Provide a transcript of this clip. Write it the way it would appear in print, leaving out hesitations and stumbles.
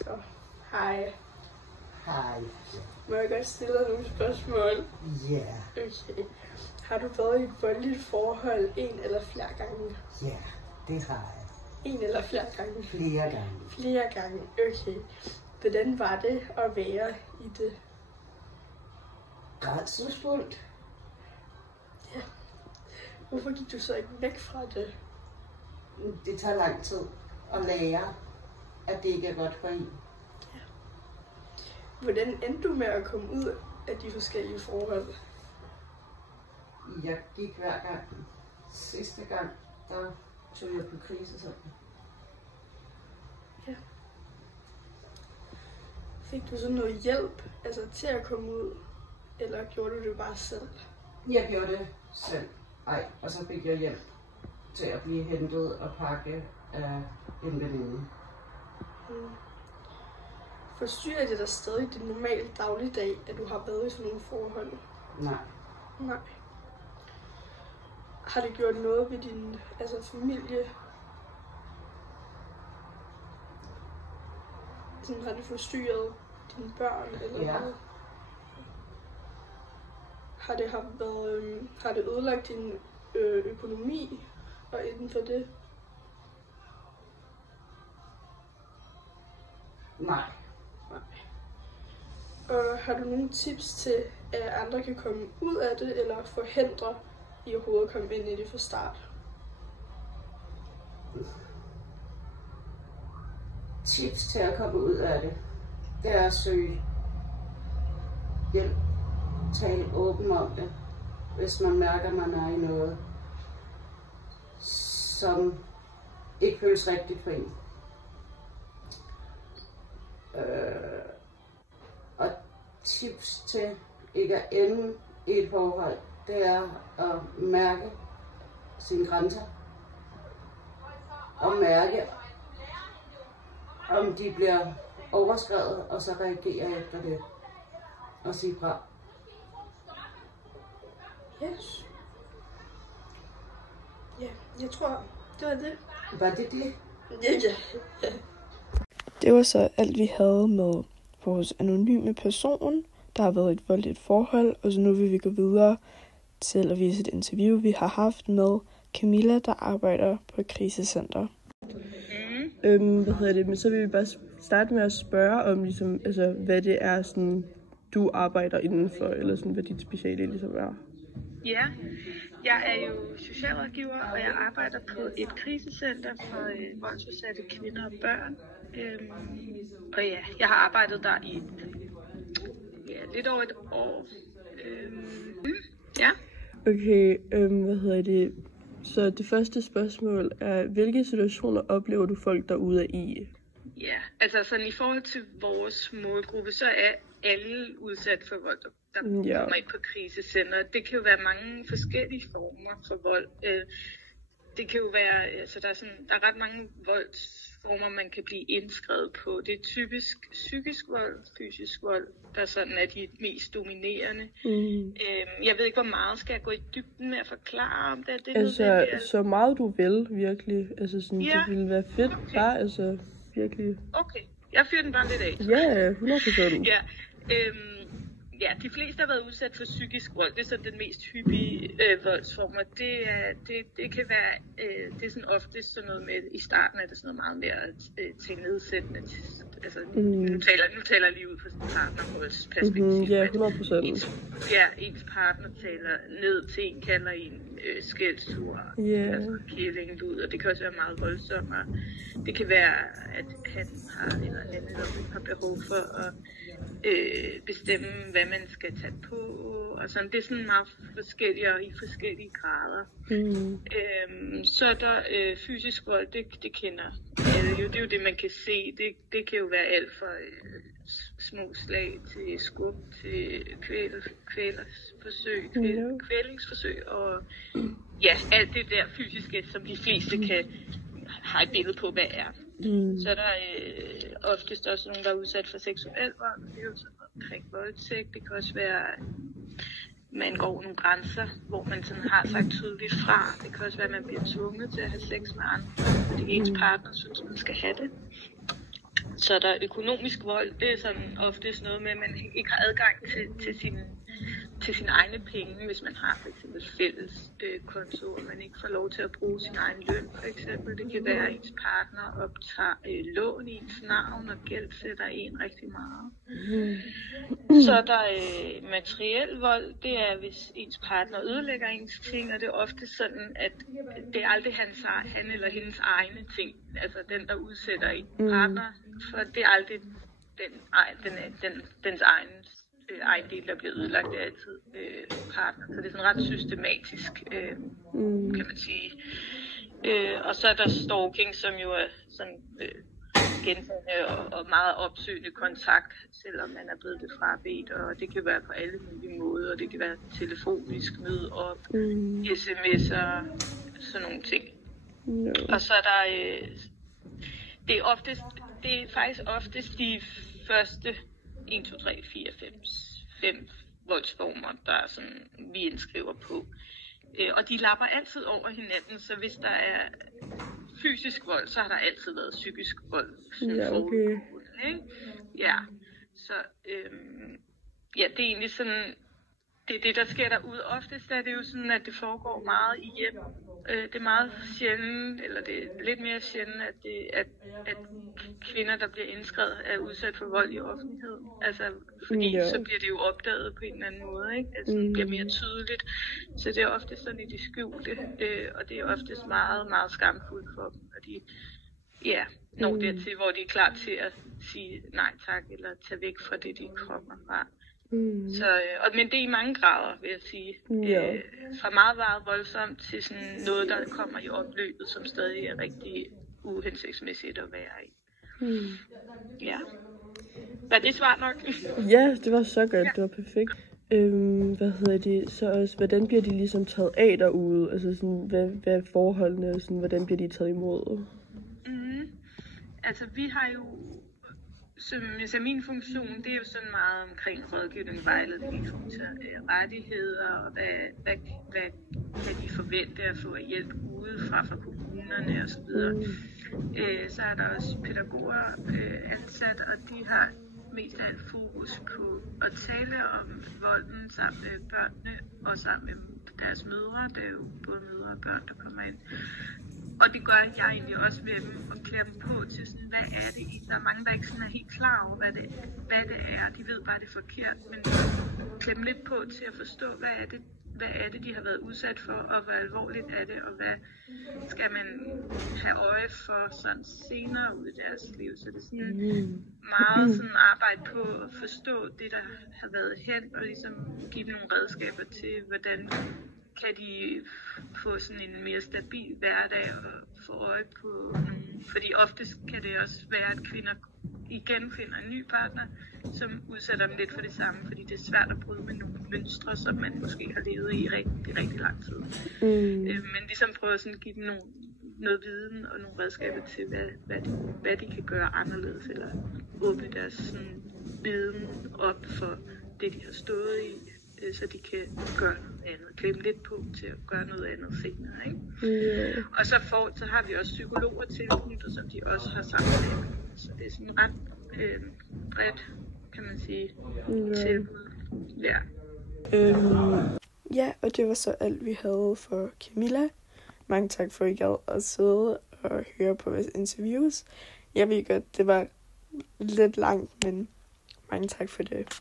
Så, hej. Hej. Må jeg godt stille dig nogle spørgsmål? Ja. Okay. Har du været i et voldeligt forhold en eller flere gange? Ja, det har jeg. En eller flere gange? Flere gange. Flere gange, okay. Hvordan var det at være i det? Rædselsfuldt. Ja. Hvorfor gik du så ikke væk fra det? Det tager lang tid at lære, at det ikke er godt for en. Ja. Hvordan endte du med at komme ud af de forskellige forhold? Jeg gik hver gang. Sidste gang, der tog jeg på krisecenter. Ja. Fik du så noget hjælp til at komme ud? Eller gjorde du det bare selv? Jeg gjorde det selv. Og så fik jeg hjælp til at blive hentet og pakke af en veninde. Forstyrrer det dig stadig din normale dagligdag, at du har været i sådan nogle forhold? Nej. Nej. Har det gjort noget ved din familie? Sådan, har det forstyrret dine børn? Eller Ja. noget? Har det ødelagt din økonomi og inden for det? Nej. Og har du nogle tips til, at andre kan komme ud af det, eller forhindre i overhovedet at komme ind i det fra start? Tips til at komme ud af det, det er at søge hjælp. Tale åben om det, hvis man mærker, at man er i noget, som ikke føles rigtigt for en. Og tips til ikke at ende i et forhold, det er at mærke sine grænser. Og mærke, om de bliver overskredet, og så reagere efter det. Og sige fra. Yes. Ja, jeg tror, det var det. Var det det? Ja. Det var så alt, vi havde med vores anonyme person, der har været i et voldeligt forhold, og så nu vil vi gå videre til at vise et interview, vi har haft med Camilla, der arbejder på et krisecenter. Men så vil vi bare starte med at spørge om, hvad det er, sådan, du arbejder indenfor, eller sådan, hvad dit speciale ligesom er. Ja, jeg er jo socialrådgiver, og jeg arbejder på et krisecenter for voldsudsatte kvinder og børn. Og ja, jeg har arbejdet der i lidt over et år. Ja. Okay, Så det første spørgsmål er, hvilke situationer oplever du folk derude i? Ja, altså sådan i forhold til vores målgruppe, så er alle udsat for vold, der kommer ind på krisecenter. Det kan jo være mange forskellige former for vold. Det kan jo være, altså der er ret mange voldsformer, man kan blive indskrevet på. Det er typisk psykisk vold, fysisk vold, der sådan er de mest dominerende. Jeg ved ikke, hvor meget skal jeg gå i dybden med at forklare om det. Så meget du vil, virkelig. Det ville være fedt. Okay. Bare, virkelig. Okay, jeg fyrer den bare lidt af. Ja, 100%. Ja, ja, de fleste har været udsat for psykisk vold. Det er sådan den mest hyppige voldsformer. Det kan være, det er sådan ofte sådan noget med, i starten er det sådan noget meget mere til nedsættende. Altså, nu taler jeg lige ud fra sådan et partnervoldsperspektiv. Ja, 100%. Ens partner taler ned til en, kalder en skældsord, altså kælinglud, og det kan også være meget voldsomt. Det kan være, at han har behov for at bestemme, hvad man skal tage på, og sådan. Det er sådan meget forskellige og i forskellige grader. Så er der fysisk vold, det kender alle jo. Det er jo det, man kan se. Det kan jo være alt fra små slag til skub til kvælningsforsøg og ja, alt det der fysiske, som de fleste har et billede på, hvad er. Så er der oftest også nogen, der er udsat for seksuel vold. Det er jo sådan noget omkring voldtægt. Det kan også være, man går nogle grænser, hvor man sådan har sagt tydeligt fra. Det kan også være, at man bliver tvunget til at have sex med andre, fordi ens partner synes, man skal have det. Så der er økonomisk vold, det er sådan oftest noget med, at man ikke har adgang til sine egne penge, hvis man har for eksempel fælles konto, og man ikke får lov til at bruge sin egen løn, for eksempel. Det kan være, at ens partner optager lån i ens navn og gældsætter en rigtig meget. Så er der materiel vold, det er, hvis ens partner ødelægger ens ting, og det er ofte sådan, at det er aldrig han eller hendes egne ting, altså den, der udsætter en partner, for det er aldrig dens egen del, der bliver ødelagt, det er altid partner. Så det er sådan ret systematisk, kan man sige. Og så er der stalking, som jo er sådan gentagende og meget opsøgende kontakt, selvom man er blevet det frabedt, og det kan være på alle mulige måder. Det kan være telefonisk møde op, sms'er, sådan nogle ting. Og så er der det er faktisk oftest de første 1, 2, 3, 4, 5 voldsformer, der er sådan, vi indskriver på. Og de lapper altid over hinanden, så hvis der er fysisk vold, så har der altid været psykisk vold. Ja, okay. Ja, så det er egentlig sådan, det er det, der sker derude. Oftest er det jo sådan, at det foregår meget i hjem. Det er meget sjældent, eller det er lidt mere sjældent, at kvinder, der bliver indskrevet, er udsat for vold i offentligheden. Altså, fordi så bliver det jo opdaget på en eller anden måde, ikke? Altså, det bliver mere tydeligt. Så det er ofte sådan i de skjulte, og det er oftest meget, meget skamfuldt for dem. Og de når dertil, hvor de er klar til at sige nej tak, eller tage væk fra det, de kommer fra. Så, men det er i mange grader, vil jeg sige. Fra meget, meget voldsomt til sådan noget, der kommer i opløbet, som stadig er rigtig uhensigtsmæssigt at være i. Ja. Var det svar nok? Ja, det var så godt. Det var perfekt. Så også, hvordan bliver de ligesom taget af derude? Altså sådan, hvad er forholdene, og sådan, hvordan bliver de taget imod? Altså, vi har jo så min funktion, det er jo sådan meget omkring rådgivning, vejledning, rettigheder, og hvad kan de forvente at få hjælp udefra fra kommunerne osv. Så er der også pædagoger ansat, og de har mest af alt fokus på at tale om volden sammen med børnene og sammen med deres mødre. Der er jo både mødre og børn, der kommer ind. Og det gør jeg egentlig også ved at klæde dem på til sådan, hvad er det? Der er mange, der ikke sådan er helt klar over, hvad det er. De ved bare, det er forkert, men klæde dem lidt på til at forstå, hvad er det, de har været udsat for, og hvor alvorligt er det, og hvad skal man have øje for sådan senere ud i deres liv. Så det er sådan meget sådan arbejde på at forstå det, der har været hen, og ligesom give dem nogle redskaber til, hvordan kan de få sådan en mere stabil hverdag og få øje på nogle. Fordi oftest kan det også være, at kvinder igen finder en ny partner, som udsætter dem lidt for det samme, fordi det er svært at bryde med nogle mønstre, som man måske har levet i rigtig, rigtig lang tid. Men ligesom prøve at sådan give dem noget viden og nogle redskaber til, hvad de kan gøre anderledes, eller åbne deres sådan, viden op for det, de har stået i, så de kan gøre noget andet. Klemme lidt på til at gøre noget andet senere, ikke? Og så har vi også psykologer tilknyttet, som de også har samtale. Så det er sådan ret bredt, kan man sige, tilbud. Ja, og det var så alt, vi havde for Camilla. Mange tak for, at I gad at sidde og høre på vores interviews. Jeg ved godt, det var lidt langt, men mange tak for det.